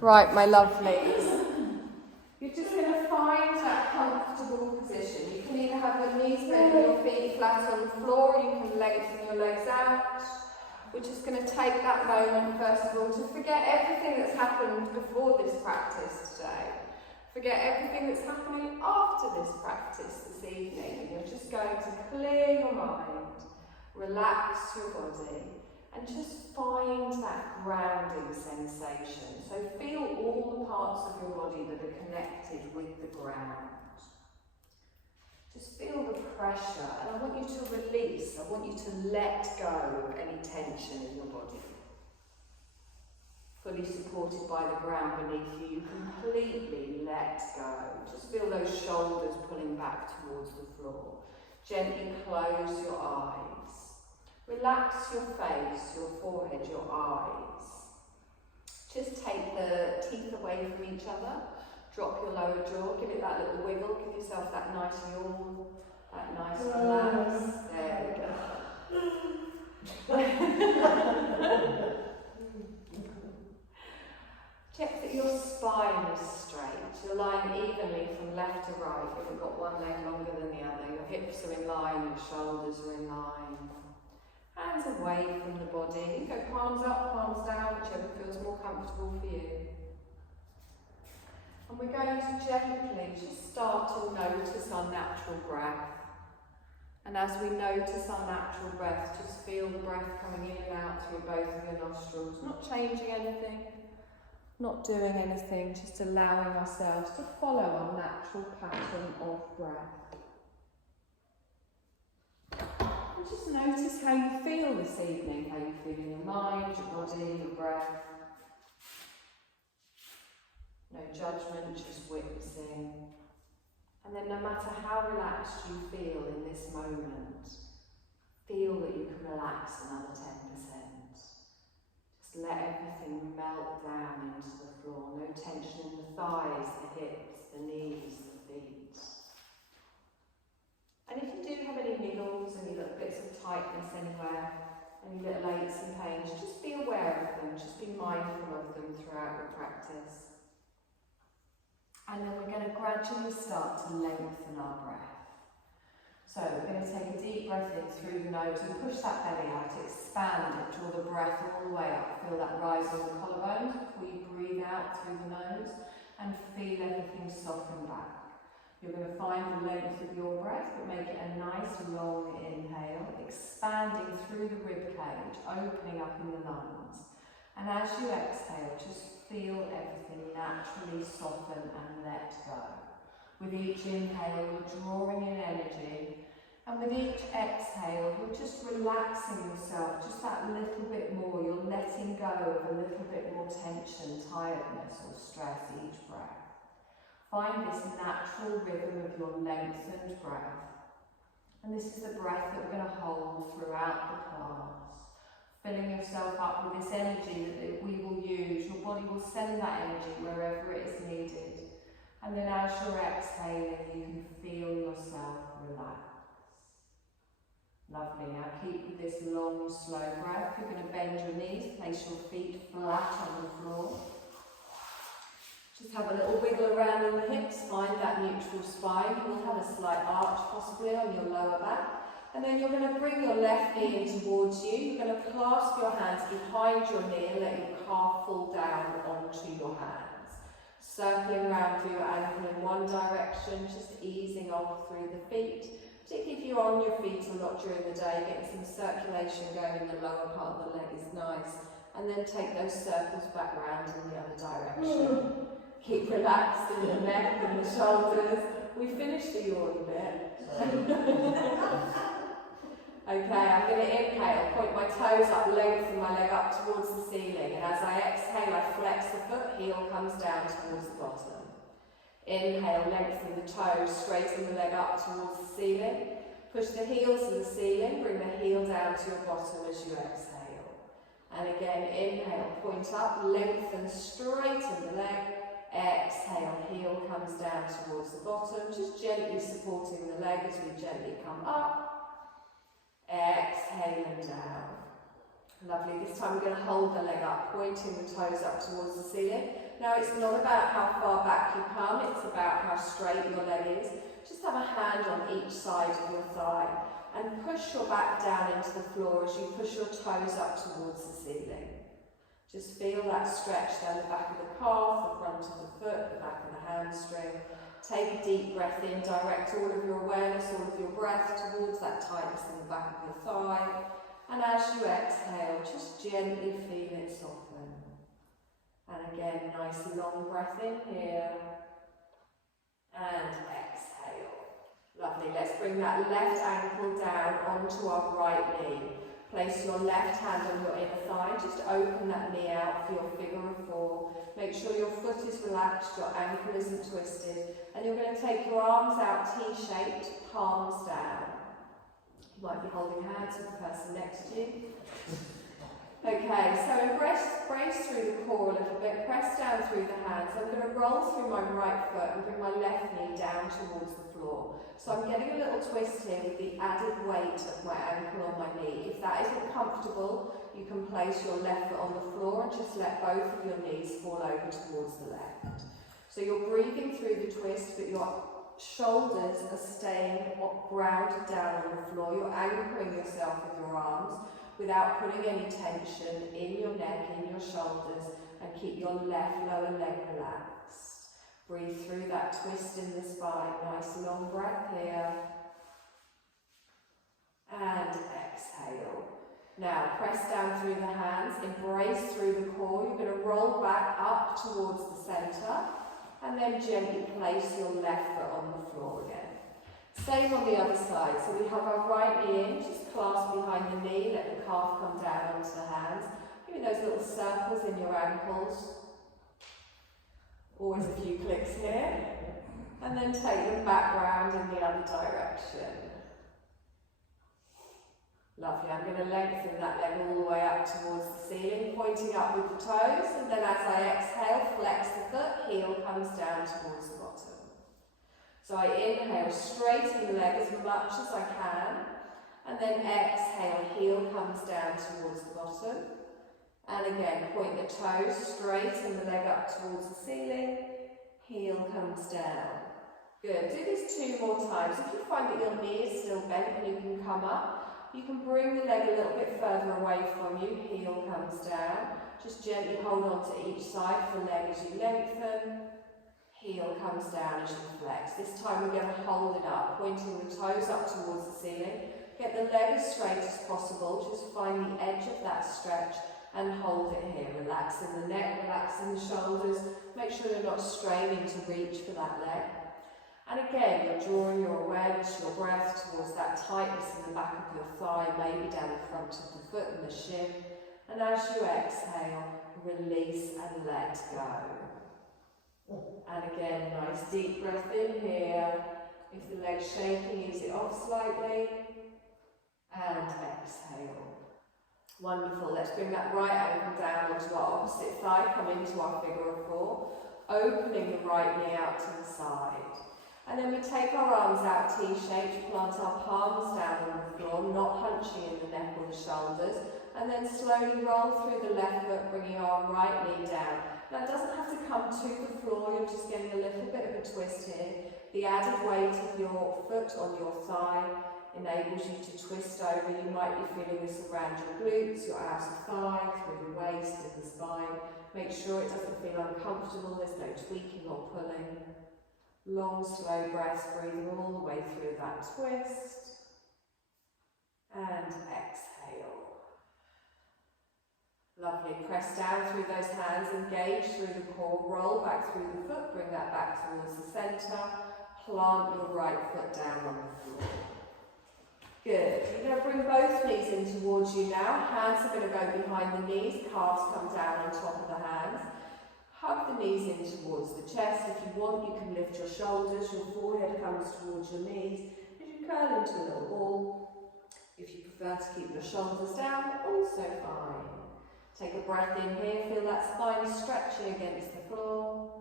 Right, my lovelies. You're just going to find that comfortable position. You can either have your knees bent or your feet flat on the floor, or you can lengthen your legs out. We're just going to take that moment, first of all, to forget everything that's happened before this practice today. Forget everything that's happening after this practice this evening. And you're just going to clear your mind, relax your body, and just find that grounding sensation. So feel all the parts of your body that are connected with the ground. Just feel the pressure, and I want you to release, I want you to let go of any tension in your body. Fully supported by the ground beneath you, you completely let go. Just feel those shoulders pulling back towards the floor. Gently close your eyes. Relax your face, your forehead, your eyes. Just take the teeth away from each other. Drop your lower jaw, give it that little wiggle, give yourself that nice yawn, that nice relax. There we go. Check that your spine is straight. You're lying evenly from left to right. You haven't got one leg longer than the other. Your hips are in line, your shoulders are in line. Hands away from the body. You go palms up, palms down, whichever feels more comfortable for you. And we're going to gently just start to notice our natural breath. And as we notice our natural breath, just feel the breath coming in and out through both of your nostrils. Not changing anything, not doing anything, just allowing ourselves to follow our natural pattern of breath. And just notice how you feel this evening, how you feel in your mind, your body, your breath. No judgment, just witnessing. And then no matter how relaxed you feel in this moment, feel that you can relax another 10%. Just let everything melt down into the floor. No tension in the thighs, the hips, the knees, the feet. And if you do have any niggles, any little bits of tightness anywhere, any little aches and pains, just be aware of them, just be mindful of them throughout your practice. And then we're going to gradually start to lengthen our breath. So we're going to take a deep breath in through the nose and push that belly out, expand it, draw the breath all the way up. Feel that rise on the collarbones before you breathe out through the nose and feel everything soften back. You're going to find the length of your breath, but make it a nice long inhale, expanding through the rib cage, opening up in the lungs. And as you exhale, just feel everything naturally soften and let go. With each inhale, you're drawing in energy, and with each exhale, you're just relaxing yourself just that little bit more. You're letting go of a little bit more tension, tiredness, or stress each breath. Find this natural rhythm of your lengthened breath. And this is the breath that we're going to hold throughout the class. Filling yourself up with this energy that we will use. Your body will send that energy wherever it is needed. And then as you're exhaling, you can feel yourself relax. Lovely. Now keep with this long, slow breath. You're going to bend your knees, place your feet flat on the floor. Just have a little wiggle around in the hips, find that neutral spine. You'll have a slight arch possibly on your lower back. And then you're going to bring your left knee in towards you. You're going to clasp your hands behind your knee and let your calf fall down onto your hands. Circling around through your ankle in one direction, just easing off through the feet. Particularly if you're on your feet a lot during the day, getting some circulation going in the lower part of the leg is nice. And then take those circles back round in the other direction. Keep relaxed in the neck and the shoulders. We finished the yawn bit. Okay, I'm going to inhale, point my toes up, lengthen my leg up towards the ceiling, and as I exhale, I flex the foot, heel comes down towards the bottom. Inhale, lengthen the toes, straighten the leg up towards the ceiling, push the heels to the ceiling, bring the heel down to your bottom as you exhale. And again, inhale, point up, lengthen, straighten the leg, exhale, heel comes down towards the bottom, just gently supporting the leg as we gently come up. Exhale and down. Lovely. This time we're going to hold the leg up, pointing the toes up towards the ceiling. Now it's not about how far back you come, it's about how straight your leg is. Just have a hand on each side of your thigh and push your back down into the floor as you push your toes up towards the ceiling. Just feel that stretch down the back of the calf, the front of the foot, the back of the hamstring. Take a deep breath in, direct all of your awareness, all of your breath towards that tightness in the back of your thigh. And as you exhale, just gently feel it soften. And again, nice long breath in here. And exhale. Lovely. Let's bring that left ankle down onto our right knee. Place your left hand on your inner thigh. Just open that knee out for your figure of four. Make sure your foot is relaxed, your ankle isn't twisted. And you're going to take your arms out T-shaped, palms down. You might be holding hands with the person next to you. Okay, so brace through the core a little bit, press down through the hands. I'm going to roll through my right foot and bring my left knee down towards the floor. So I'm getting a little twist here with the added weight of my ankle on my knee. If that isn't comfortable, you can place your left foot on the floor and just let both of your knees fall over towards the left. So you're breathing through the twist, but your shoulders are staying grounded down on the floor. You're anchoring yourself with your arms without putting any tension in your neck, in your shoulders, and keep your left lower leg relaxed. Breathe through that twist in the spine. Nice long breath here. And exhale. Now press down through the hands, embrace through the core. You're going to roll back up towards the centre, and then gently place your left foot on the floor again. Same on the other side. So we have our right knee in, just clasp behind the knee, let the calf come down onto the hands. Give me those little circles in your ankles. Always a few clicks here. And then take them back round in the other direction. Lovely. I'm going to lengthen that leg all the way up towards the ceiling, pointing up with the toes, and then as I exhale, flex the foot, heel comes down towards the bottom. So I inhale, straighten the leg as much as I can, and then exhale, heel comes down towards the bottom. And again, point the toes, straighten the leg up towards the ceiling, heel comes down. Good. Do this 2 more times. If you find that your knee is still bent and you can come up, you can bring the leg a little bit further away from you, heel comes down. Just gently hold on to each side of the leg as you lengthen. Heel comes down as you flex. This time we're going to hold it up, pointing the toes up towards the ceiling. Get the leg as straight as possible. Just find the edge of that stretch and hold it here. Relaxing the neck, relaxing the shoulders. Make sure you're not straining to reach for that leg. And again, you're drawing your awareness, your breath towards that tightness in the back of your thigh, maybe down the front of the foot and the shin. And as you exhale, release and let go. And again, nice deep breath in here. If the leg's shaking, ease it off slightly. And exhale. Wonderful. Let's bring that right ankle down onto our opposite thigh. Come into our figure of four. Opening the right knee out to the side. And then we take our arms out T-shaped, plant our palms down on the floor, not hunching in the neck or the shoulders. And then slowly roll through the left foot, bringing our right knee down. Now it doesn't have to come to the floor, you're just getting a little bit of a twist here. The added weight of your foot on your thigh enables you to twist over. You might be feeling this around your glutes, your outer thigh, through the waist and the spine. Make sure it doesn't feel uncomfortable, there's no tweaking or pulling. Long, slow breaths, breathing all the way through that twist. And exhale. Lovely. Press down through those hands, engage through the core, roll back through the foot, bring that back towards the centre. Plant your right foot down on the floor. Good. You're going to bring both knees in towards you now. Hands are going to go behind the knees, calves come down on top of the hands. Hug the knees in towards the chest. If you want, you can lift your shoulders, your forehead comes towards your knees. As you curl into a little ball. If you prefer to keep your shoulders down, also fine. Take a breath in here, feel that spine stretching against the floor.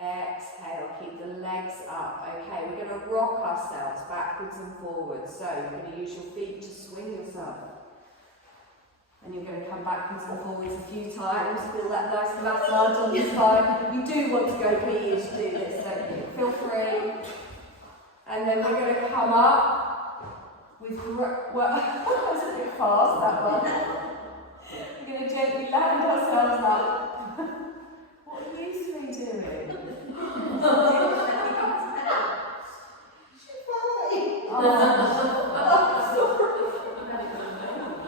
Exhale, keep the legs up. Okay, we're going to rock ourselves backwards and forwards. So you're going to use your feet to swing yourself And you're going to come backwards and forwards a few times, feel that nice massage on the spine. You do want to go PE to do this, don't you? Feel free. And then we're going to come up with, well, that was a bit fast, that one. We're going to gently land ourselves up. What are you three doing?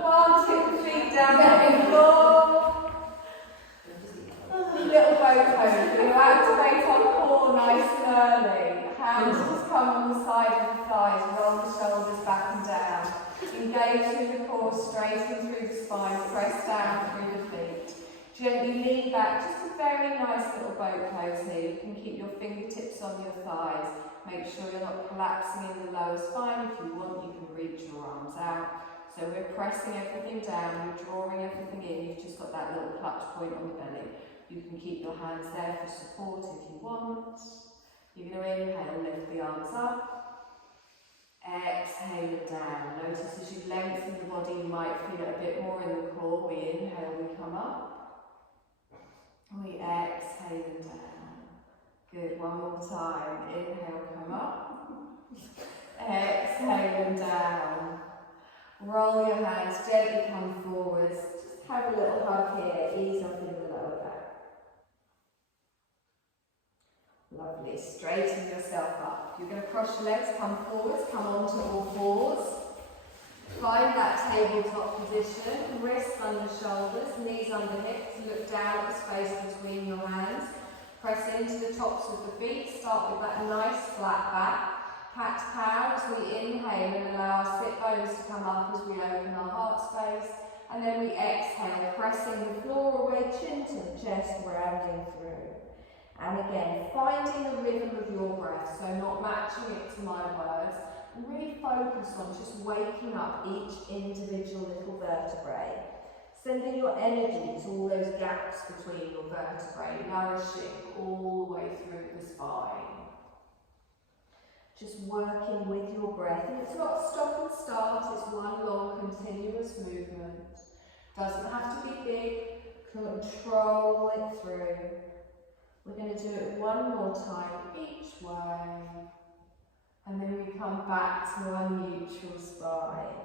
One, tip the feet down the floor. Little boat pose. We'll activate our core nice and early. Hands just come on the side of the thighs, roll the shoulders back and down. Engage through the core, straighten through the spine, press down through the feet. Gently lean back, just a very nice little boat pose here. You can keep your fingertips on your thighs. Make sure you're not collapsing in the lower spine. If you want, you can reach your arms out. So we're pressing everything down, we're drawing everything in. You've just got that little clutch point on the belly. You can keep your hands there for support if you want. You're going to inhale, lift the arms up. Exhale it down. Notice as you lengthen the body, you might feel it a bit more in the core. We inhale, we come up. We exhale and down. Good, one more time. Inhale, come up. Exhale and down. Roll your hands, gently come forwards. Just have a little hug here, ease up in the lower back. Lovely, straighten yourself up. You're going to cross your legs, come forwards, come onto all fours. Find that tabletop position, wrists under shoulders, knees under hips, look down at the space between your hands. Press into the tops of the feet, start with that nice flat back. Cat cow as we inhale and allow our sit bones to come up as we open our heart space. And then we exhale, pressing the floor away, chin to the chest, rounding through. And again, finding the rhythm of your breath, so not matching it to my words. And really focus on just waking up each individual little vertebrae. Sending your energy to all those gaps between your vertebrae, nourishing all the way through the spine. Just working with your breath. And it's not stop and start, it's one long continuous movement. Doesn't have to be big, control it through. We're going to do it one more time each way. And then we come back to our neutral spine.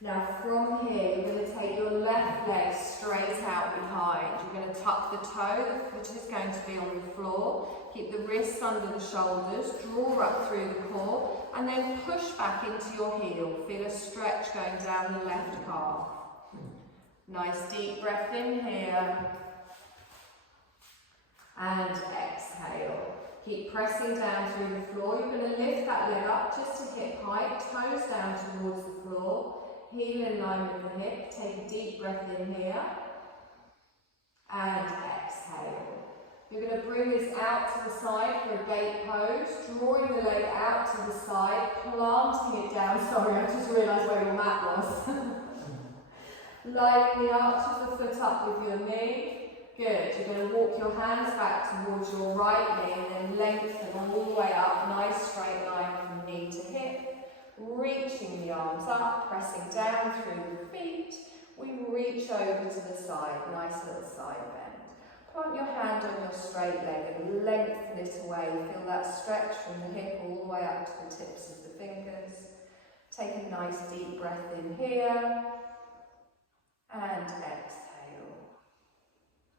Now from here, you're going to take your left leg straight out behind. You're going to tuck the toe, the foot is going to be on the floor. Keep the wrists under the shoulders, draw up through the core, and then push back into your heel. Feel a stretch going down the left calf. Nice deep breath in here. And exhale. Keep pressing down through the floor. You're going to lift that leg up just to hip height, toes down towards the floor. Heel in line with the hip. Take a deep breath in here. And exhale. You're going to bring this out to the side for a gate pose. Drawing the leg out to the side, planting it down. Sorry, I just realised where your mat was. Lining the arch of the foot up with your knee. Good. You're going to walk your hands back towards your right knee and then lengthen all the way up. Nice straight line from knee to hip. Reaching the arms up, pressing down through the feet. We reach over to the side. Nice little side bend. Plant your hand on your straight leg and lengthen it away. Feel that stretch from the hip all the way up to the tips of the fingers. Take a nice deep breath in here. And exhale.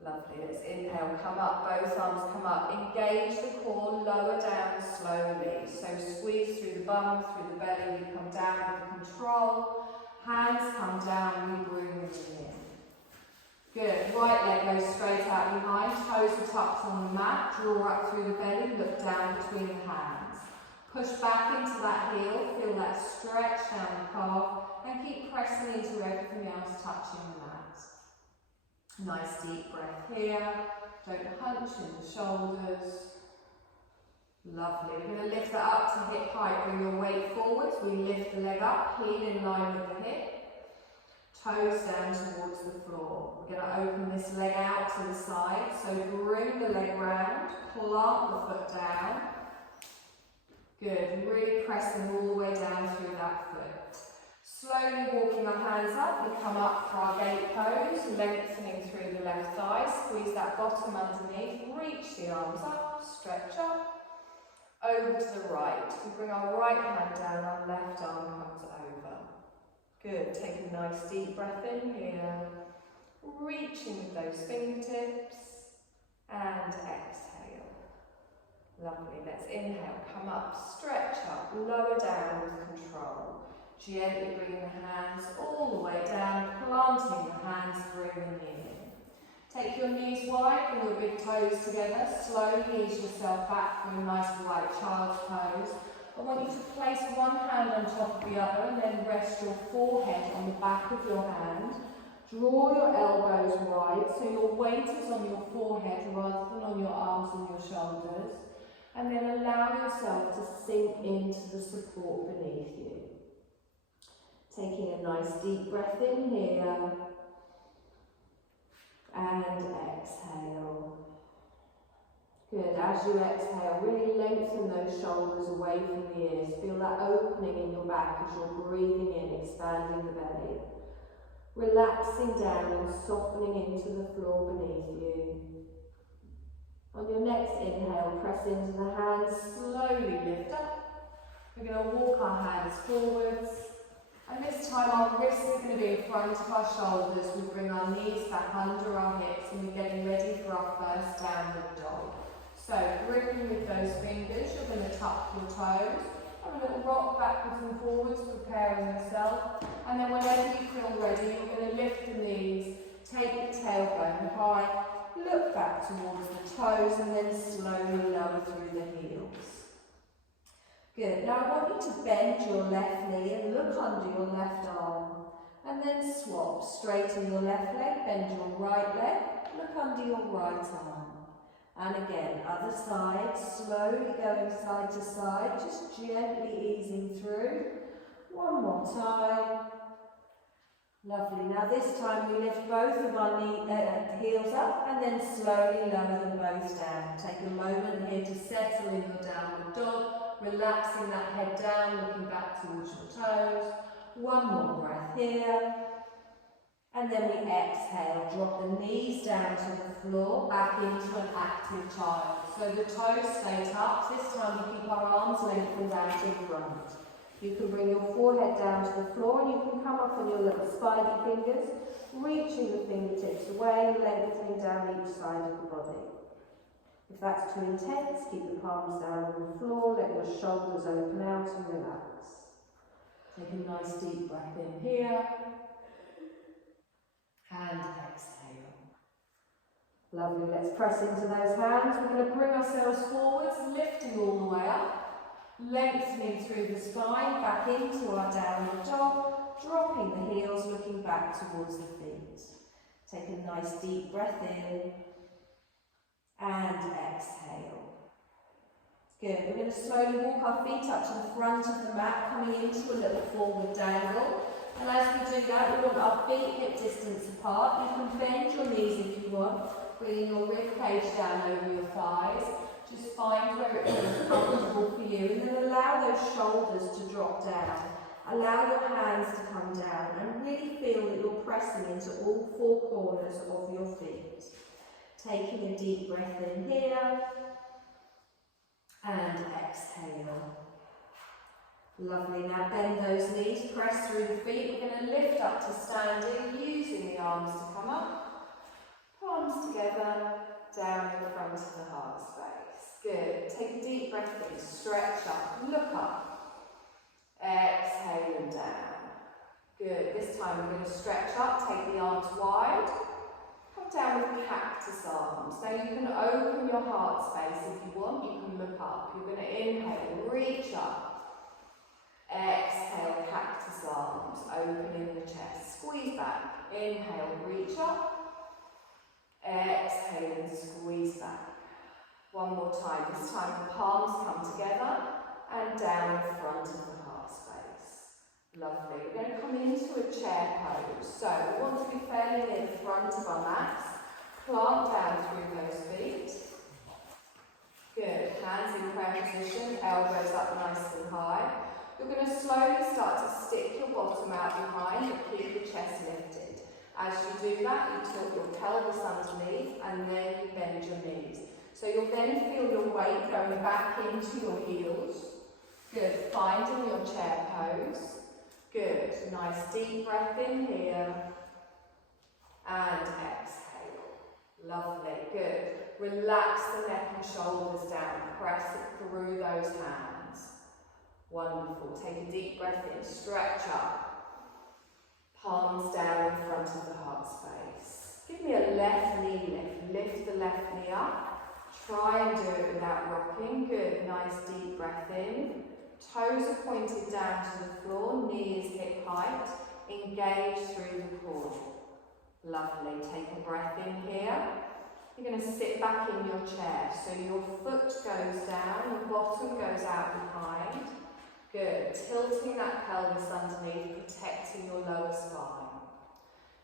Lovely. Let's inhale, come up, both arms come up. Engage the core, lower down slowly. So squeeze through the bum, through the belly, we come down with control. Hands come down, we bring them in. Good. Right leg goes straight out behind, toes are tucked on the mat. Draw up through the belly, look down between the hands. Push back into that heel, feel that stretch down the calf, and keep pressing into everything else touching the mat. Nice deep breath here. Don't hunch in the shoulders. Lovely. We're going to lift that up to hip height. Bring your weight forwards. We lift the leg up, heel in line with the hip. Toes down towards the floor. We're going to open this leg out to the side. So bring the leg round, plant the foot down. Good. Really pressing all the way down through that foot. Slowly walking our hands up, we come up for our gate pose, lengthening through the left thigh, squeeze that bottom underneath, reach the arms up, stretch up, over to the right. We bring our right hand down, our left arm comes over. Good, take a nice deep breath in here, reaching with those fingertips, and exhale. Lovely, let's inhale, come up, stretch up, lower down with control. Gently bringing the hands all the way down, planting your hands through the knee. Take your knees wide and your big toes together. Slowly ease yourself back for a nice right child's pose. I want you to place one hand on top of the other and then rest your forehead on the back of your hand. Draw your elbows wide so your weight is on your forehead rather than on your arms and your shoulders. And then allow yourself to sink into the support beneath you. Taking a nice deep breath in here and exhale. Good, as you exhale, really lengthen those shoulders away from the ears. Feel that opening in your back as you're breathing in, expanding the belly. Relaxing down and softening into the floor beneath you. On your next inhale, press into the hands, slowly lift up. We're going to walk our hands forwards. And this time our wrists are going to be in front of our shoulders. We bring our knees back under our hips and we're getting ready for our first downward dog. So gripping with those fingers, you're going to tuck your toes. Have a little rock backwards and forwards, preparing yourself. And then whenever you feel ready, you're going to lift the knees, take the tailbone high, look back towards the toes and then slowly lower through the heels. Good. Now I want you to bend your left knee and look under your left arm. And then swap. Straighten your left leg, bend your right leg, look under your right arm. And again, other side, slowly going side to side, just gently easing through. One more time. Lovely. Now this time we lift both of our heels up and then slowly lower them both down. Take a moment here to settle in your downward dog. Relaxing that head down, looking back towards your toes. One more breath here. And then we exhale, drop the knees down to the floor, back into an active child. So the toes stay tucked. This time we keep our arms lengthened out in front. You can bring your forehead down to the floor and you can come up on your little spidey fingers, reaching the fingertips away, lengthening down each side of the body. If that's too intense, keep the palms down on the floor, let your shoulders open out and relax. Take a nice deep breath in here, and exhale. Lovely, let's press into those hands. We're going to bring ourselves forwards, lifting all the way up, lengthening through the spine, back into our downward dog, dropping the heels, looking back towards the feet. Take a nice deep breath in, and exhale. Good. We're going to slowly walk our feet up to the front of the mat, coming into a little forward dangle. And as we do that, we want our feet hip distance apart. You can bend your knees if you want, bringing your rib cage down over your thighs. Just find where it feels comfortable for you, and then allow those shoulders to drop down. Allow your hands to come down, and really feel that you're pressing into all four corners of your feet. Taking a deep breath in here, and exhale. Lovely, now bend those knees, press through the feet. We're going to lift up to standing, using the arms to come up. Palms together, down in the front of the heart space. Good, take a deep breath in, stretch up, look up. Exhale and down. Good, this time we're going to stretch up, take the arms wide. Come down with cactus arms. Now you can open your heart space if you want, you can look up. You're going to inhale, reach up. Exhale, cactus arms, opening the chest. Squeeze back. Inhale, reach up. Exhale and squeeze back. One more time. This time the palms come together and down in front of the heart space. Lovely. We're going to come into a chair pose. So we want to be fairly near the front of our mats. Plant down through those feet. Good. Hands in prayer position, elbows up nice and high. You're going to slowly start to stick your bottom out behind, but keep the chest lifted. As you do that, you tilt your pelvis underneath, and then you bend your knees. So you'll then feel your weight going back into your heels. Good, finding your chair pose. Good, nice deep breath in here. And exhale. Lovely, good. Relax the neck and shoulders down. Press it through those hands. Wonderful. Take a deep breath in. Stretch up. Palms down in front of the heart space. Give me a left knee lift. Lift the left knee up. Try and do it without rocking. Good. Nice deep breath in. Toes are pointed down to the floor. Knee is hip height. Engage through the core. Lovely. Take a breath in here. You're going to sit back in your chair. So your foot goes down, your bottom goes out behind. Good. Tilting that pelvis underneath, protecting your lower spine.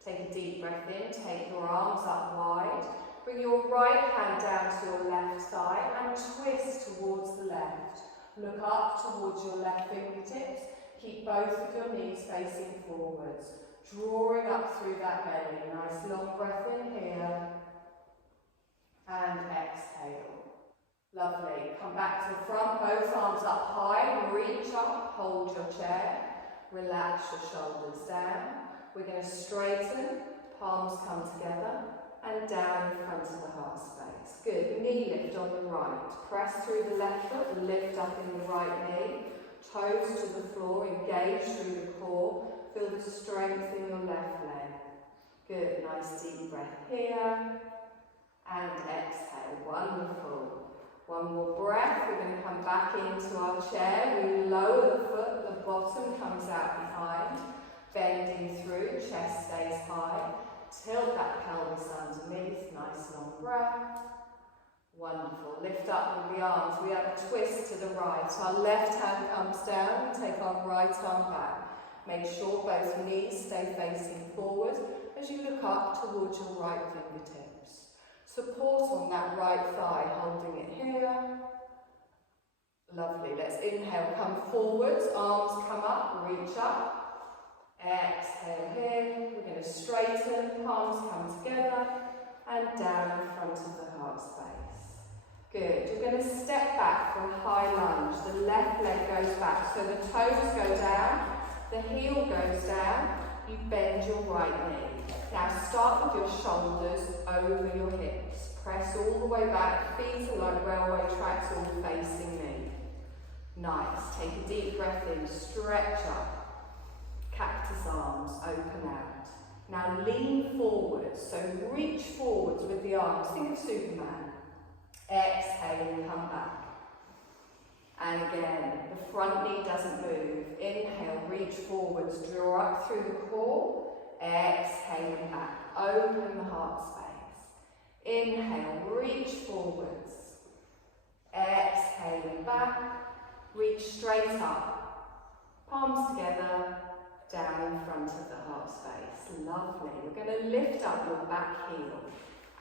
Take a deep breath in. Take your arms up wide. Bring your right hand down to your left thigh and twist towards the left. Look up towards your left fingertips. Keep both of your knees facing forwards. Drawing up through that belly. Nice long breath in here. And exhale. Lovely. Come back to the front, both arms up high. Reach up, hold your chair. Relax your shoulders down. We're going to straighten, palms come together, and down in front of the heart space. Good. Knee lift on the right. Press through the left foot, lift up in the right knee. Toes to the floor, engage through the core. Feel the strength in your left leg. Good, nice deep breath here. And exhale, wonderful. One more breath, we're going to come back into our chair. We lower the foot, the bottom comes out behind. Bending through, chest stays high. Tilt that pelvis underneath, nice long breath. Wonderful. Lift up with the arms. We have a twist to the right. Our left hand comes down. Take our right arm back. Make sure both knees stay facing forward as you look up towards your right fingertips. Support on that right thigh, holding it here. Lovely. Let's inhale, come forwards. Arms come up, reach up. Exhale here. We're going to straighten. Palms come together and down in front of the heart space. Good. You're going to step back for a high lunge. The left leg goes back, so the toes go down, the heel goes down, you bend your right knee. Now start with your shoulders over your hips. Press all the way back, feet are like railway tracks all facing me. Nice. Take a deep breath in, stretch up. Cactus arms, open out. Now lean forwards, so reach forwards with the arms. Think of Superman. Exhale and come back. And again, the front knee doesn't move. Inhale, reach forwards, draw up through the core. Exhale and back. Open the heart space. Inhale, reach forwards. Exhale and back. Reach straight up. Palms together, down in front of the heart space. Lovely. We're going to lift up your back heel.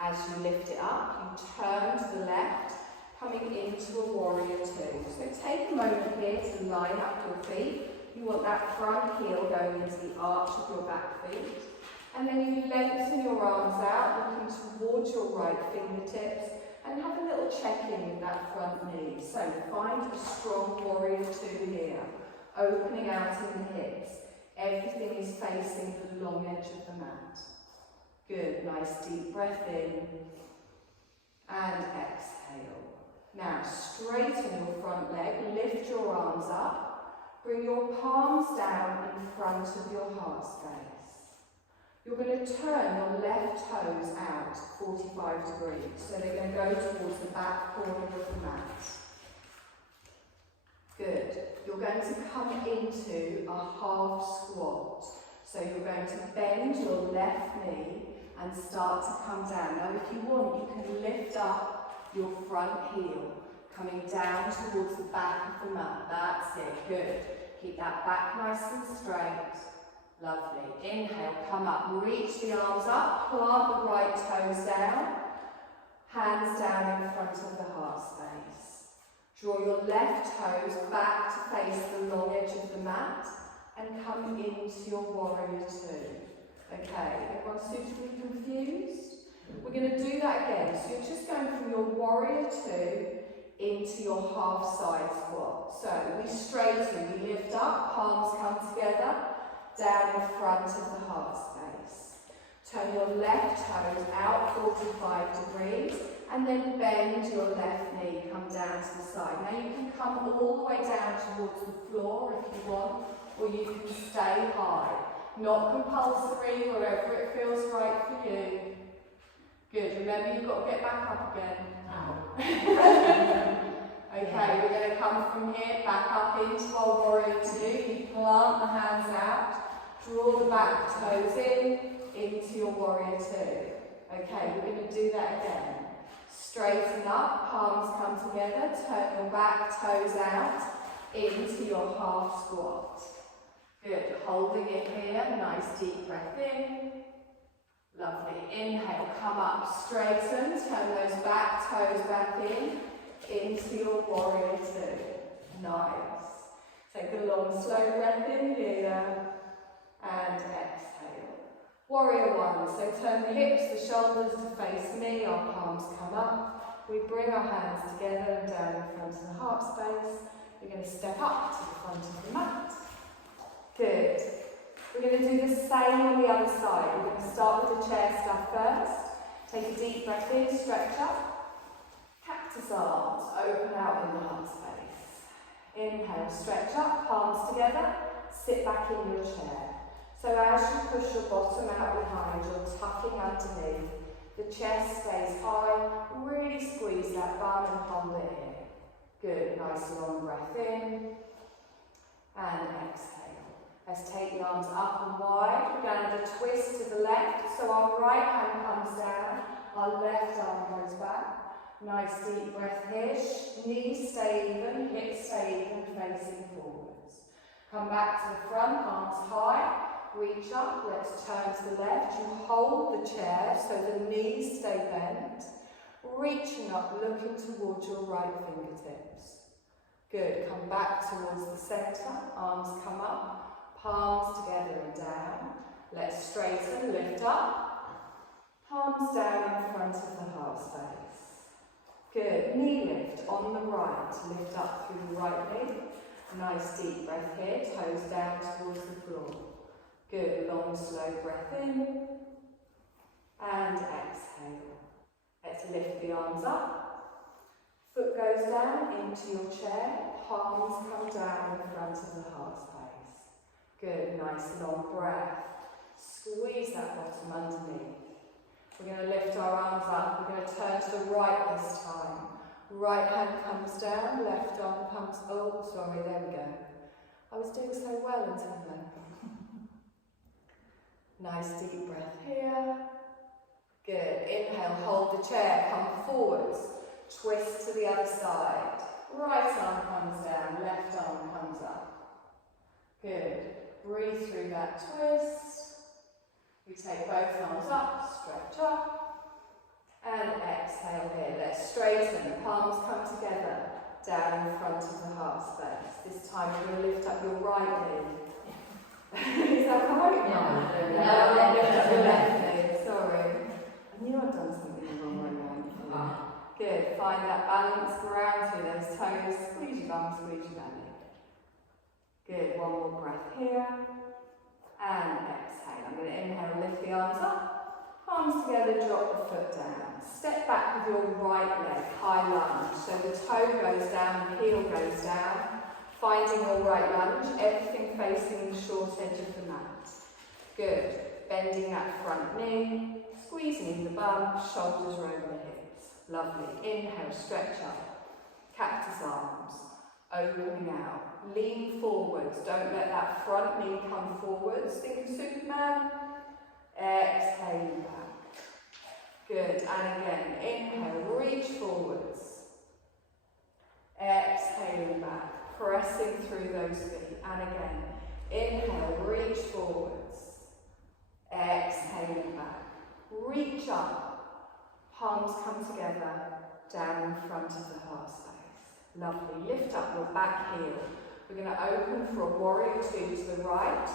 As you lift it up, you turn to the left, coming into a warrior two. So take a moment here to line up your feet. You want that front heel going into the arch of your back feet. And then you lengthen your arms out, looking towards your right fingertips, and have a little check-in with that front knee. So find a strong warrior two here, opening out in the hips. Everything is facing the long edge of the mat. Good, nice deep breath in and exhale. Now straighten your front leg, lift your arms up, bring your palms down in front of your heart space. You're going to turn your left toes out 45 degrees, so they're going to go towards the back corner of the mat. Good. You're going to come into a half squat. So you're going to bend your left knee and start to come down. Now if you want, you can lift up your front heel, coming down towards the back of the mat. That's it, good. Keep that back nice and straight. Lovely. Inhale, come up, reach the arms up, plant the right toes down, hands down in front of the heart space. Draw your left toes back to face the long edge of the mat and come into your warrior two. Okay, everyone suitably confused? We're going to do that again. So you're just going from your warrior two into your half side squat. So we straighten, we lift up, palms come together, down in front of the heart space. Turn your left toes out 45 degrees and then bend your left knee, come down to the side. Now you can come all the way down towards the floor if you want, or you can stay high. Not compulsory, wherever it feels right for you. Good, remember you've got to get back up again. Okay, we're going to come from here, back up into our warrior two. You plant the hands out, draw the back toes in, into your warrior two. Okay, we're going to do that again. Straighten up, palms come together, turn your back toes out, into your half squat. Good, holding it here, nice deep breath in. Lovely, inhale, come up, straighten, turn those back toes back in, into your warrior two. Nice. Take a long, slow breath in here, and exhale. Warrior one, so turn the hips, the shoulders to face me, our palms come up. We bring our hands together and down in front of the heart space. We're going to step up to the front of the mat. Good. We're going to do the same on the other side. We're going to start with the chair stuff first. Take a deep breath in, stretch up. Cactus arms, open out in the heart space. Inhale, stretch up, palms together. Sit back in your chair. So as you push your bottom out behind, you're tucking underneath. The chest stays high. Really squeeze that bum and hold it here. Good, nice long breath in. And exhale. Let's take the arms up and wide. We're going to twist to the left. So our right hand comes down, our left arm goes back. Nice deep breath here. Knees stay even, hips stay even, facing forwards. Come back to the front, arms high. Reach up, let's turn to the left. You hold the chair so the knees stay bent. Reaching up, looking towards your right fingertips. Good, come back towards the centre, arms come up, palms together and down. Let's straighten, lift up, palms down in front of the heart space. Good, knee lift on the right, lift up through the right knee. Nice deep breath here, toes down towards the floor. Good, long slow breath in and exhale. Let's lift the arms up. Foot goes down into your chair, palms come down in front of the heart space. Good, nice long breath. Squeeze that bottom underneath. We're going to lift our arms up. We're going to turn to the right this time. Right hand comes down, left arm comes, oh sorry, there we go. I was doing so well until then. Nice deep breath here. Good. Inhale, hold the chair, come forwards. Twist to the other side. Right arm comes down, left arm comes up. Good. Breathe through that twist. We take both arms up, stretch up. And exhale here. Let's straighten. Palms come together, down in front of the heart space. This time you're going to lift up your right knee. Is that right? No, lift up your left knee. Sorry. I knew I'd done something the wrong way around. Good. Find that balance, ground through those toes. Squeeze your bum, squeeze your belly. Good. One more breath here. And exhale. I'm going to inhale, lift the arms up. Palms together, drop the foot down. Step back with your right leg, high lunge. So the toe goes down, the heel goes down. Finding your right lunge, everything facing the short edge of the mat. Good. Bending that front knee, squeezing the bum, shoulders over the hips. Lovely. Inhale, stretch up. Cactus arms, opening out. Lean forwards. Don't let that front knee come forwards. Think of Superman. Exhaling back. Good. And again, inhale, reach forwards. Exhaling back. Pressing through those feet. And again, inhale, reach forwards. Exhaling back. Reach up. Palms come together, down in front of the heart space. Lovely. Lift up your back heel. We're going to open for a warrior two to the right.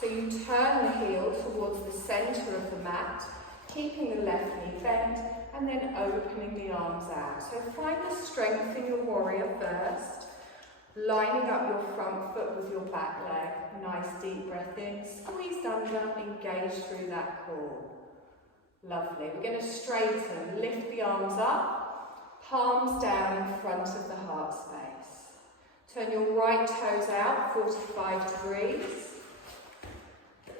So you turn the heel towards the centre of the mat, keeping the left knee bent, and then opening the arms out. So find the strength in your warrior first, lining up your front foot with your back leg. Nice deep breath in, squeezed under, engage through that core. Lovely. We're going to straighten, lift the arms up, palms down in front of the heart space. Turn your right toes out, 45 degrees.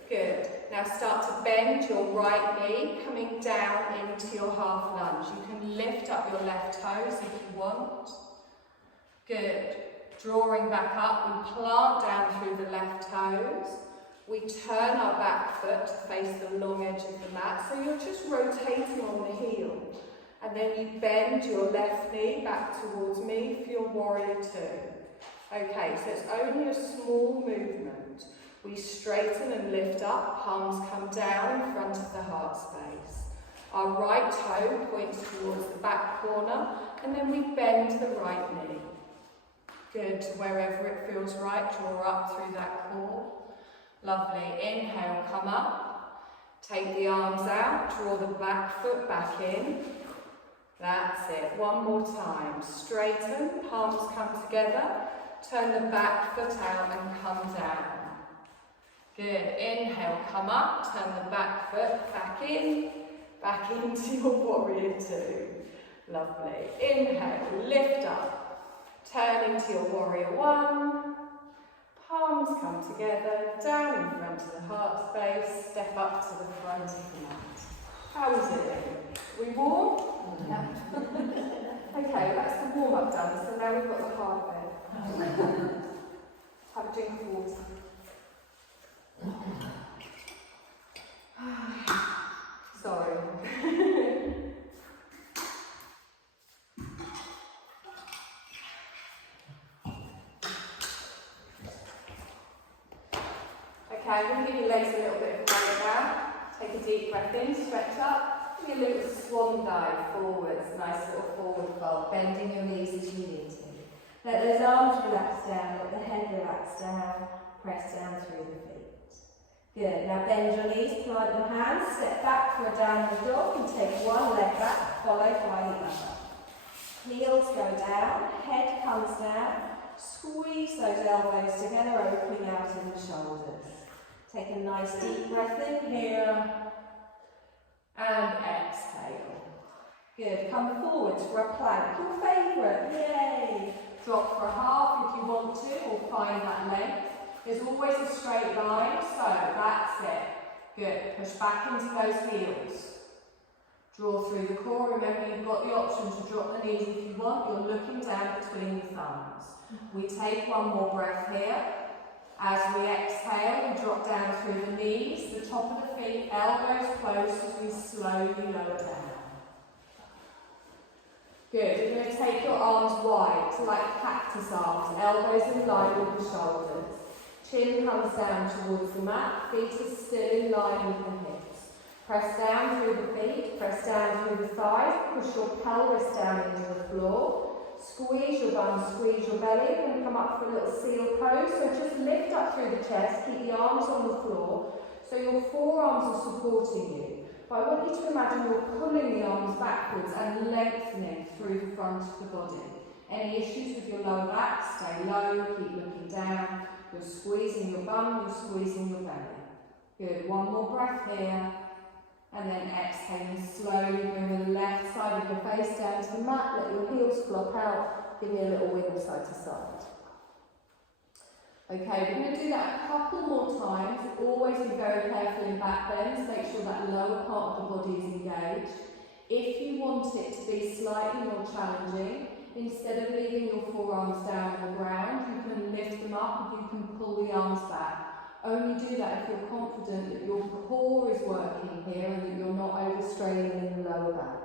Good. Now start to bend your right knee, coming down into your half lunge. You can lift up your left toes if you want. Good. Drawing back up, we plant down through the left toes. We turn our back foot to face the long edge of the mat, so you're just rotating on the heel. And then you bend your left knee back towards me for your warrior two. Okay, so it's only a small movement. We straighten and lift up, palms come down in front of the heart space. Our right toe points towards the back corner, and then we bend the right knee. Good, to wherever it feels right, draw up through that core. Lovely, inhale, come up. Take the arms out, draw the back foot back in. That's it, one more time. Straighten, palms come together, turn the back foot out and come down. Good, inhale, come up, turn the back foot back into your warrior two. Lovely, inhale, lift up, turn into your warrior one, palms come together, down in front of the heart space, step up to the front of the mat. How is it? We warm? Yeah. Okay, that's the warm up done, so now we've got the hard bit. Have a drink of water. Sorry. Okay, I'm going to give your legs a little bit of a roll down. Take a deep breath in, stretch up. Give me a little swan dive forwards, nice little forward fold, bending your knees as you need to. Let those arms relax down, let the head relax down, press down through the feet. Good, now bend your knees, plant your hands, step back for a downward dog and take one leg back, followed by the other. Heels go down, head comes down, squeeze those elbows together, opening out in the shoulders. Take a nice deep breath in here, and exhale. Good, come forwards for a plank, your favourite, yay! Drop for a half if you want to, or find that length. There's always a straight line, so that's it. Good, push back into those heels. Draw through the core, remember you've got the option to drop the knees if you want, you're looking down between your thumbs. We take one more breath here. As we exhale, we drop down through the knees, the top of the feet, elbows close as we slowly lower down. Good, you're going to take your arms wide, like cactus arms, elbows in line with the shoulders. Chin comes down towards the mat, feet are still in line with the hips. Press down through the feet, press down through the thighs, push your pelvis down into the floor. Squeeze your bum, squeeze your belly. You're going to come up for a little seal pose, so just lift up through the chest, keep the arms on the floor, so your forearms are supporting you. But I want you to imagine you're pulling the arms backwards and lengthening through the front of the body. Any issues with your lower back, stay low, keep looking down. You're squeezing your bum, you're squeezing your belly. Good, one more breath here. And then exhaling slowly, bring the left side of your face down to the mat, let your heels flop out, give me a little wiggle side to side. Okay, we're going to do that a couple more times. Always be very careful in back bends, make sure that lower part of the body is engaged. If you want it to be slightly more challenging, instead of leaving your forearms down on the ground, you can lift them up and you can pull the arms back. Only do that if you're confident that your core is working here and that you're not overstraining in the lower back.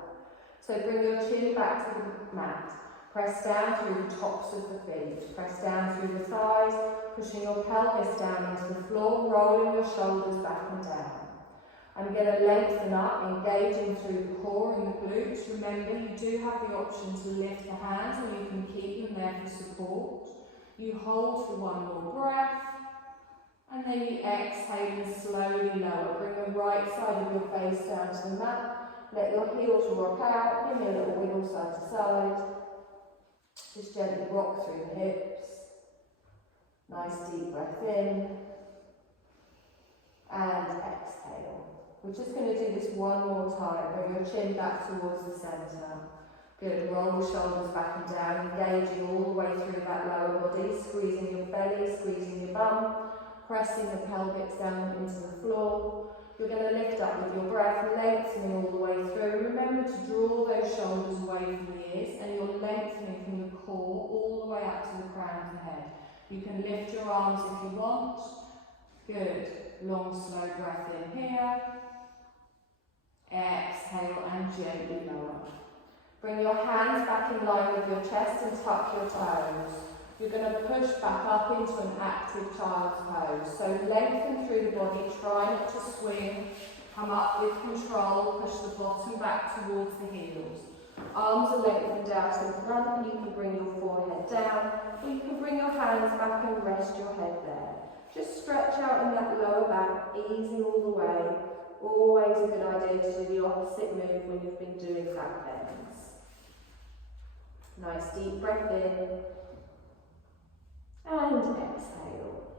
So bring your chin back to the mat. Press down through the tops of the feet. Press down through the thighs, pushing your pelvis down into the floor, rolling your shoulders back and down. I'm going to lengthen up, engaging through the core and the glutes. Remember, you do have the option to lift the hands and you can keep them there for support. You hold for one more breath, and then you exhale and slowly lower. Bring the right side of your face down to the mat. Let your heels rock out. Give me a little wiggle side to side. Just gently rock through the hips. Nice deep breath in. And exhale. We're just going to do this one more time. Bring your chin back towards the centre. Good. Roll the shoulders back and down, engaging all the way through that lower body, squeezing your belly, squeezing your bum, pressing the pelvis down into the floor. You're going to lift up with your breath, lengthening all the way through. Remember to draw those shoulders away from the ears, and you're lengthening from the core all the way up to the crown of the head. You can lift your arms if you want. Good. Long, slow breath in here. Exhale and gently lower. Bring your hands back in line with your chest and tuck your toes. You're going to push back up into an active child's pose. So lengthen through the body, try not to swing. Come up with control, push the bottom back towards the heels. Arms are lengthened out in front, you can bring your forehead down, or you can bring your hands back and rest your head there. Just stretch out in that lower back, easing all the way. Always a good idea to do the opposite move when you've been doing back bends. Nice deep breath in. And exhale.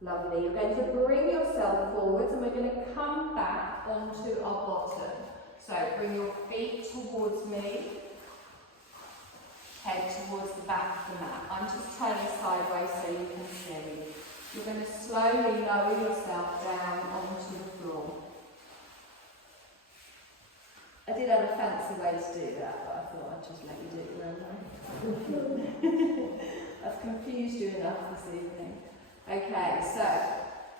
Lovely. You're going to bring yourself forwards and we're going to come back onto our bottom. So bring your feet towards me. Head towards the back of the mat. I'm just turning sideways so you can see. You're going to slowly lower yourself down onto the floor. I did have a fancy way to do that, but I thought I'd just let you do it, won't I? I've confused you enough this evening. Okay, so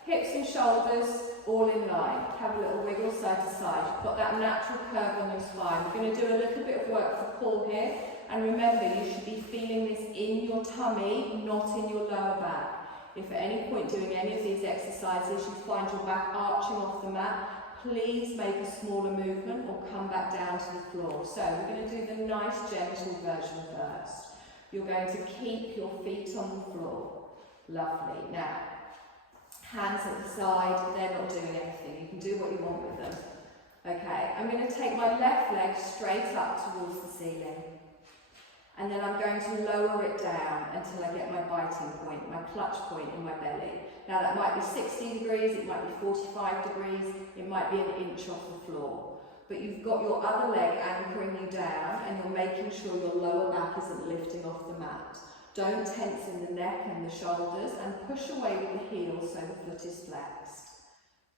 hips and shoulders all in line. Have a little wiggle side to side. You've got that natural curve on your spine. We're going to do a little bit of work for core here. And remember, you should be feeling this in your tummy, not in your lower back. If at any point doing any of these exercises you find your back arching off the mat, please make a smaller movement or come back down to the floor. So we're going to do the nice gentle version first. You're going to keep your feet on the floor. Lovely. Now, hands at the side, they're not doing anything. You can do what you want with them. Okay, I'm going to take my left leg straight up towards the ceiling. And then I'm going to lower it down until I get my biting point, my clutch point in my belly. Now that might be 60 degrees, it might be 45 degrees, it might be an inch off the floor. But you've got your other leg anchoring you down and you're making sure your lower back isn't lifting off the mat. Don't tense in the neck and the shoulders and push away with the heels so the foot is flexed.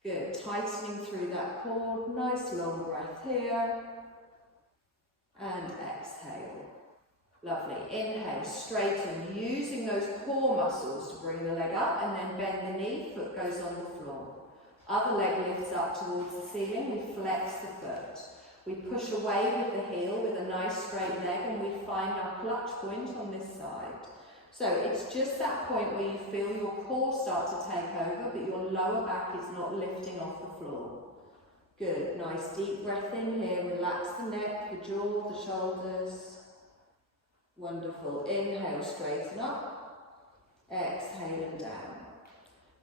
Good, tightening through that core, nice long breath here. And exhale. Lovely. Inhale, straighten, using those core muscles to bring the leg up and then bend the knee, foot goes on the floor. Other leg lifts up towards the ceiling, we flex the foot. We push away with the heel with a nice straight leg and we find our clutch point on this side. So it's just that point where you feel your core start to take over but your lower back is not lifting off the floor. Good, nice deep breath in here, relax the neck, the jaw, the shoulders. Wonderful. Inhale, straighten up. Exhale and down.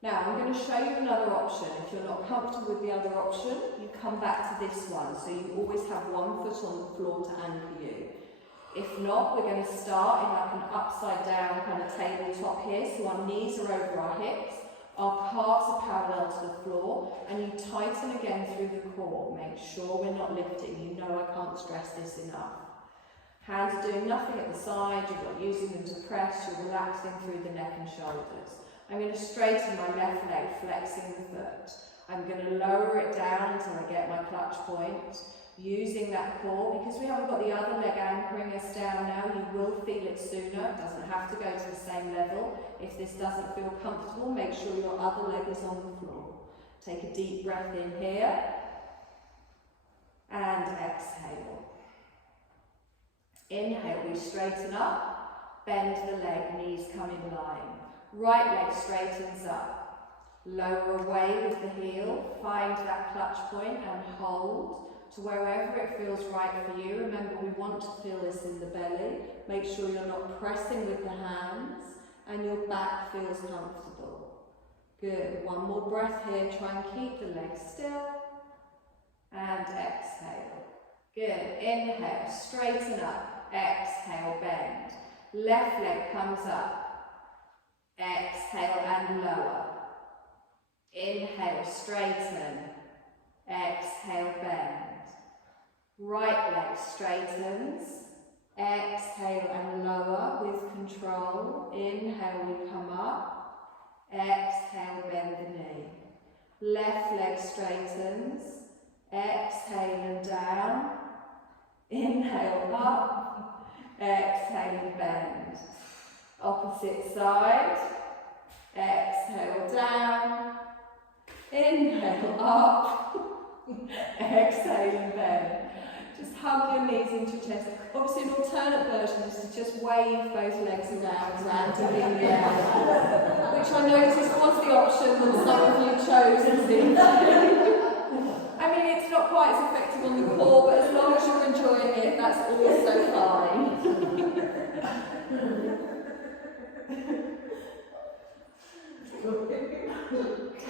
Now I'm going to show you another option. If you're not comfortable with the other option, you come back to this one. So you always have one foot on the floor to anchor you. If not, we're going to start in like an upside down kind of tabletop here. So our knees are over our hips. Our calves are parallel to the floor. And you tighten again through the core. Make sure we're not lifting. You know I can't stress this enough. Hands are doing nothing at the side, you're not using them to press, you're relaxing through the neck and shoulders. I'm going to straighten my left leg, flexing the foot. I'm going to lower it down until I get my clutch point, using that core. Because we haven't got the other leg anchoring us down now, you will feel it sooner. It doesn't have to go to the same level. If this doesn't feel comfortable, make sure your other leg is on the floor. Take a deep breath in here, and exhale. Inhale, we straighten up, bend the leg, knees come in line. Right leg straightens up. Lower away with the heel, find that clutch point and hold to wherever it feels right for you. Remember, we want to feel this in the belly. Make sure you're not pressing with the hands and your back feels comfortable. Good. One more breath here. Try and keep the legs still. And exhale. Good. Inhale, straighten up. Exhale, bend. Left leg comes up. Exhale and lower. Inhale, straighten. Exhale, bend. Right leg straightens. Exhale and lower with control. Inhale, we come up. Exhale, bend the knee. Left leg straightens. Exhale and down. Inhale up. Exhale and bend. Opposite side. Exhale down. Inhale up. Exhale and bend. Just hug your knees into your chest. Obviously an alternate version is to just wave both legs around randomly in the air, which I noticed was the option that some of you chose as the I mean, it's not quite as effective on the core, but as long as you're enjoying it, that's also fine.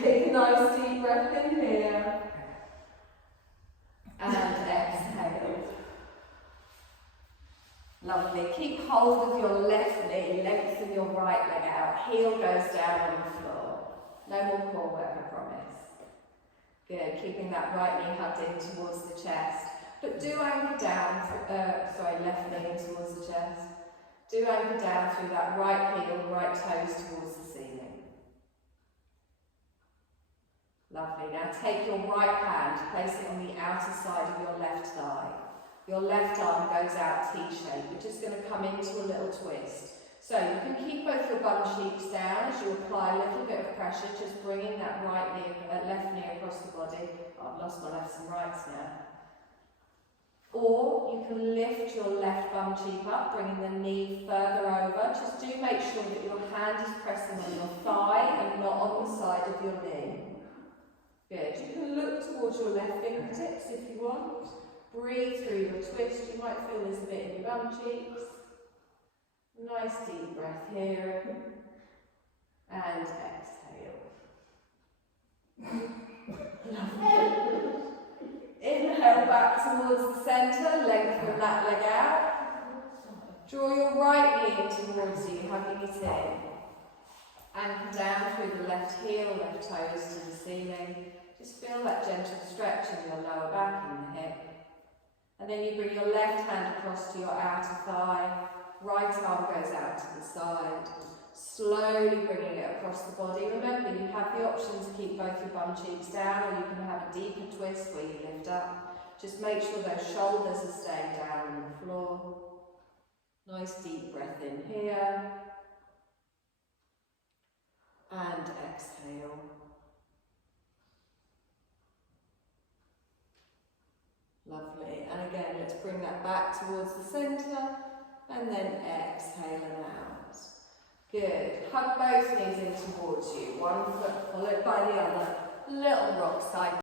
Take a nice deep breath in here. And exhale. Lovely. Keep hold of your left knee, lengthen your right leg out. Heel goes down on the floor. No more core work, I promise. Good. Keeping that right knee hugged in towards the chest. But do anchor down, left knee in towards the chest. Do anchor down through that right heel, right toes towards the ceiling. Lovely. Now take your right hand, place it on the outer side of your left thigh. Your left arm goes out T-shape. You're just going to come into a little twist. So you can keep both your bum cheeks down as you apply a little bit of pressure, just bringing that left knee across the body. Oh, I've lost my lefts and rights now. Or you can lift your left bum cheek up, bringing the knee further over. Just do make sure that your hand is pressing on your thigh and not on the side of your knee. Good. You can look towards your left fingertips if you want. Breathe through your twist. You might feel this a bit in your bum cheeks. Nice deep breath here. And exhale. Inhale back towards the centre. Lengthen that leg out. Draw your right knee in towards you, hugging it in. Anchor down through the left heel, left toes to the ceiling. Just feel that gentle stretch in your lower back and the hip. And then you bring your left hand across to your outer thigh. Right arm goes out to the side. Slowly bringing it across the body. Remember, you have the option to keep both your bum cheeks down, or you can have a deeper twist where you lift up. Just make sure those shoulders are staying down on the floor. Nice deep breath in here. And exhale. Lovely. And again, let's bring that back towards the centre. And then exhale and out. Good. Hug both knees in towards you. One foot followed by the other. Little rock side.